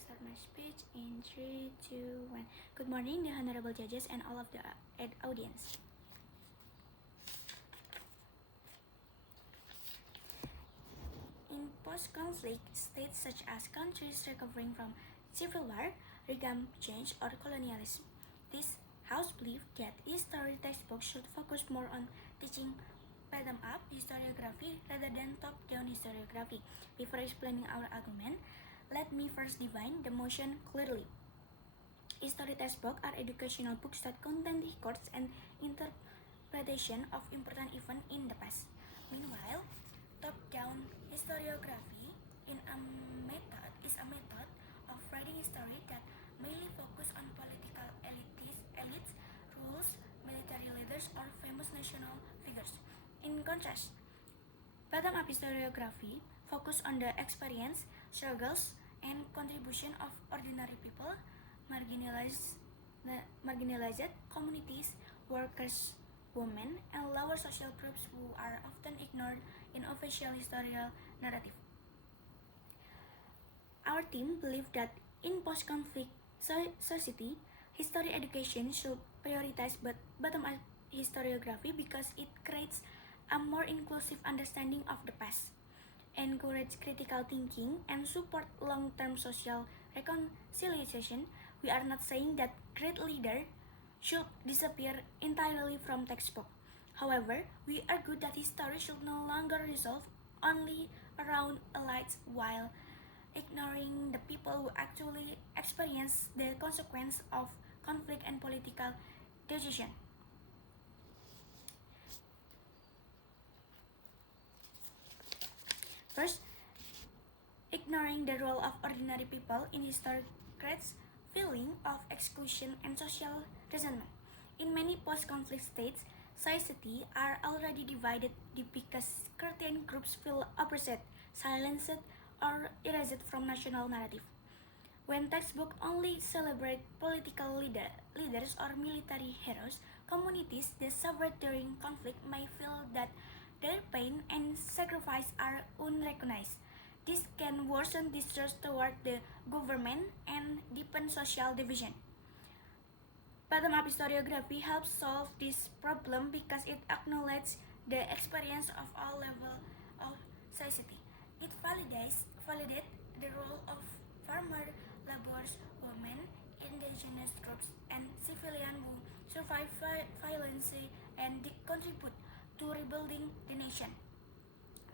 start my speech in 3, 2, 1. Good morning, the honorable judges and all of the audience. In post-conflict states such as countries recovering from civil war, regime change, or colonialism, this house believes that history textbooks should focus more on teaching bottom-up historiography rather than top-down historiography. Before explaining our argument, let me first define the motion clearly. History textbooks are educational books that contain records and interpretation of important events in the past. Meanwhile, top-down historiography is a method of writing history that mainly focuses on political elites, rules, military leaders, or famous national figures. In contrast, bottom-up historiography focuses on the experience, struggles, and contribution of ordinary people, marginalized communities, workers, women, and lower social groups who are often ignored in official historical narrative. Our team believes that in post-conflict society, history education should prioritize bottom-up historiography because it creates a more inclusive understanding of the past, encourage critical thinking, and support long-term social reconciliation. We are not saying that great leaders should disappear entirely from textbook. However, we argue that history should no longer resolve only around elites while ignoring the people who actually experience the consequence of conflict and political decision. First, ignoring the role of ordinary people in history creates feeling of exclusion and social resentment. In many post-conflict states, society are already divided because certain groups feel oppressed, silenced, or erased from national narrative. When textbooks only celebrate political leaders or military heroes, communities that suffered during conflict may feel that their pain and sacrifice are unrecognized. This can worsen distrust toward the government and deepen social division. Bottom-up historiography helps solve this problem because it acknowledges the experience of all levels of society. It validates the role of farmers, laborers, women, indigenous groups, and civilians who survive violence and contribute to rebuilding the nation.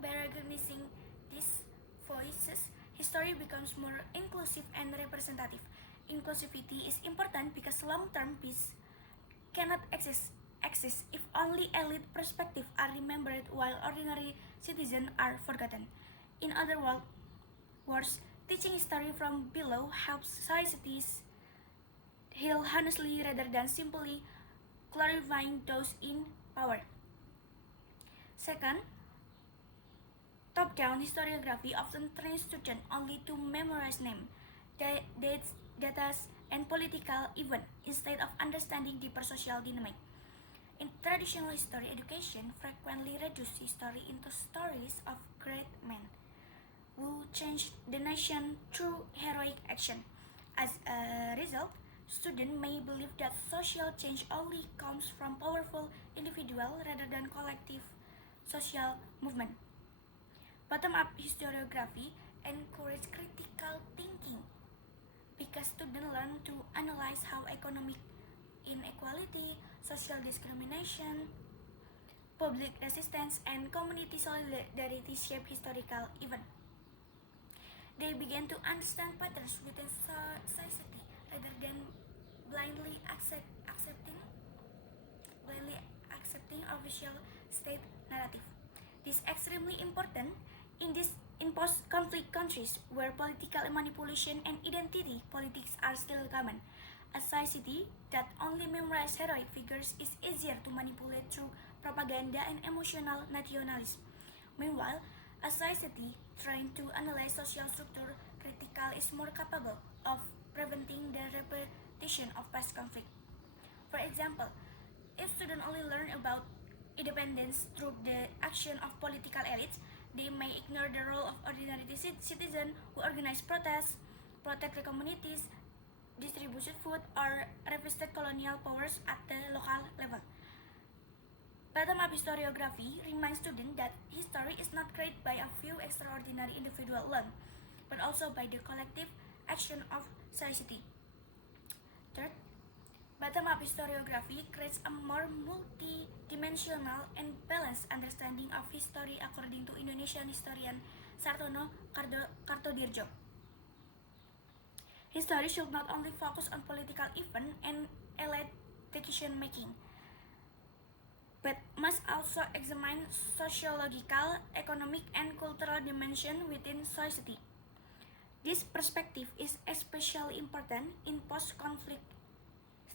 By recognizing these voices, history becomes more inclusive and representative. Inclusivity is important because long-term peace cannot exist if only elite perspectives are remembered while ordinary citizens are forgotten. In other words, teaching history from below helps societies heal honestly rather than simply glorifying those in power. Second, top-down historiography often trains students only to memorize names, dates, data, and political events instead of understanding deeper social dynamic. In traditional history education frequently reduces history into stories of great men who changed the nation through heroic action. As a result, students may believe that social change only comes from powerful individuals rather than collective social movement. Bottom-up historiography encourages critical thinking because students learn to analyze how economic inequality, social discrimination, public resistance, and community solidarity shape historical events. They begin to understand patterns within society rather than blindly accepting official state narrative. This is extremely important in post-conflict countries where political manipulation and identity politics are still common. A society that only memorizes heroic figures is easier to manipulate through propaganda and emotional nationalism. Meanwhile, a society trained to analyze social structure critical is more capable of preventing the repetition of past conflict. For example, if students only learn about independence through the action of political elites, they may ignore the role of ordinary citizens who organize protests, protect the communities, distributed food, or revisited colonial powers at the local level. Bottom-up historiography reminds students that history is not created by a few extraordinary individuals alone, but also by the collective action of society. Third, bottom-up historiography creates a more multi-dimensional and balanced understanding of history according to Indonesian historian Sartono Kartodirjo. History should not only focus on political events and elite decision-making, but must also examine sociological, economic, and cultural dimensions within society. This perspective is especially important in post-conflict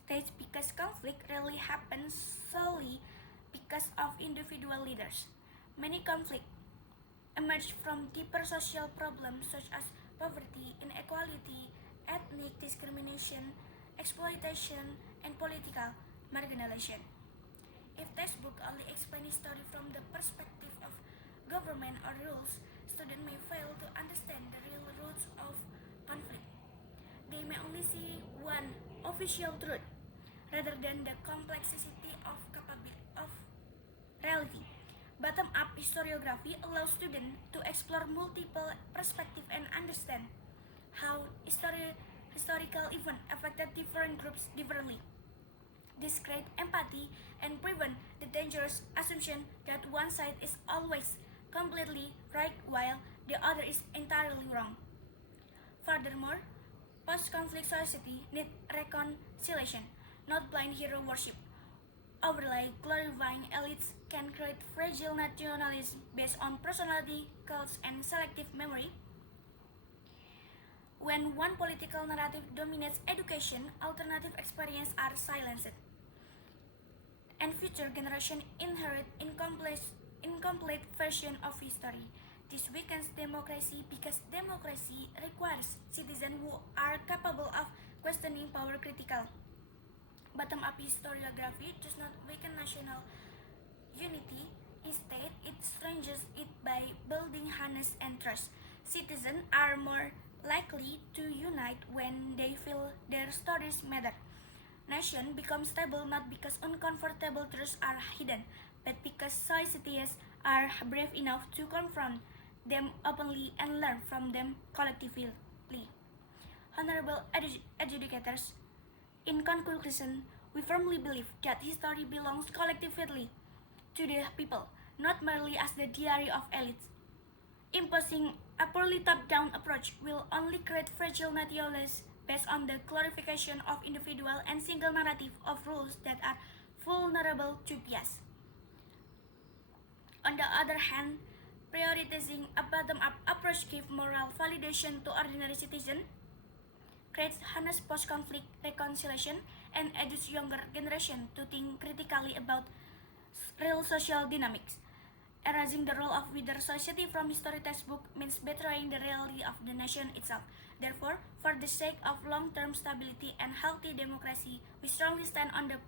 states because conflict rarely happens solely because of individual leaders. Many conflicts emerge from deeper social problems such as poverty, inequality, ethnic discrimination, exploitation, and political marginalization. If textbook only explain history from the perspective of government or rules, students may fail to understand the real roots of conflict. They may only see one official truth rather than the complexity of reality. Bottom-up historiography allows students to explore multiple perspectives and understand how historical events affected different groups differently. This creates empathy and prevent the dangerous assumption that one side is always completely right while the other is entirely wrong. Furthermore, post-conflict society need reconciliation, not blind hero worship. Overly glorifying elites can create fragile nationalism based on personality, cults, and selective memory. When one political narrative dominates education, alternative experiences are silenced, and future generations inherit incomplete version of history. This weakens democracy because democracy requires citizens who are capable of questioning power critical. Bottom-up historiography does not weaken national unity, instead it strengthens it by building harness and trust. Citizens are more likely to unite when they feel their stories matter. Nation becomes stable not because uncomfortable truths are hidden, but because societies are brave enough to confront them openly and learn from them collectively. Honorable adjudicators, in conclusion, we firmly believe that history belongs collectively to the people, not merely as the diary of elites. Imposing a purely top-down approach will only create fragile nationalism based on the glorification of individual and single narrative of rules that are vulnerable to bias. On the other hand, prioritizing a bottom-up approach gives moral validation to ordinary citizens, creates honest post-conflict reconciliation, and educates younger generation to think critically about real social dynamics. Erasing the role of wider society from history textbook means betraying the reality of the nation itself. Therefore, for the sake of long-term stability and healthy democracy, we strongly stand on the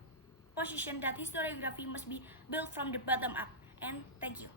position that historiography must be built from the bottom up. And thank you.